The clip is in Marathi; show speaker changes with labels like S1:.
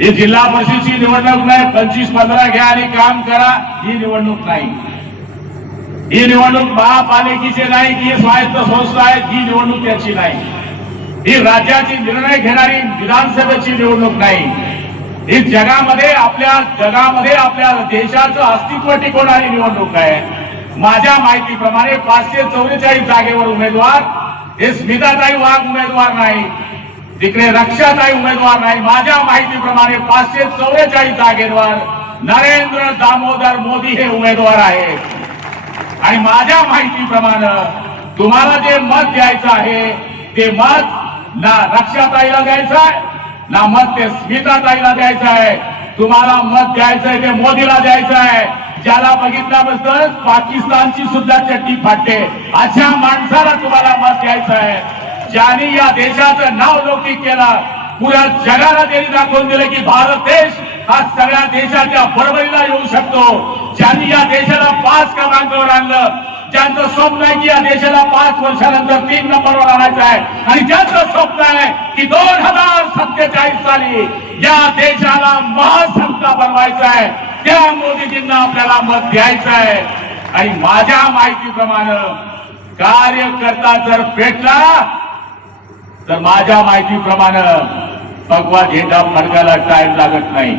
S1: ही जिल्हा परिषदची निवडणूक नाही पंचवीस पंधरा घ्या आणि काम करा ही निवडणूक नाही. ही निवडणूक महापालिकेची नाही की स्वायत्त संस्था आहे ही निवडणूक त्याची नाही. ही राज्याची निर्णय घेणारी विधानसभेची निवडणूक नाही. ही जगामध्ये आपल्या जगामध्ये आपल्या देशाचं अस्तित्व टिकवणारी निवडणूक आहे. माझ्या माहितीप्रमाणे पाचशे चौवेचाळीस जागेवर उमेदवार हे स्मिताताई वाघ उमेदवार नाही. तिकडे रक्षाताई उमेदवार नाही. माझ्या माहितीप्रमाणे पाचशे चौवेचाळीस जागेवर नरेंद्र दामोदर मोदी हे उमेदवार आहेत आणि माझ्या माहितीप्रमाणे तुम्हाला जे मत द्यायचं आहे ते मत ना रक्षाताईला द्यायचं आहे ना मत ते स्मिताताईला द्यायचं आहे. तुम्हाला मत द्यायचंय ते मोदीला द्यायचं आहे. ज्याला बघितल्याबद्दल पाकिस्तानची सुद्धा चट्टी फाटते. अशा माणसाला तुम्हाला मत द्यायचं आहे. ज्यांनी या देशाचं नाव लौकिक केलं पुऱ्या जगाला त्यांनी दाखवून दिलं की भारत देश हा सगळ्या देशाच्या बरोबरीला येऊ शकतो. ज्यांनी या देशाला पाच क्रमांकावर आणलं त्यांचं स्वप्न आहे की या देशाला पाच वर्षानंतर तीन नंबरवर आणायचं आहे. आणि त्यांचं स्वप्न आहे की दोन हजार सत्तेचाळीस साली या देशाला महासत्ता बनवायचा आहे त्या मोदीजींना आपल्याला मत द्यायचं आहे. आणि माझ्या माहितीप्रमाणे कार्यकर्ता जर पेटला तर माझ्या माहितीप्रमाणे भगवा झेंडा फडकायला टाइम लागत नाही.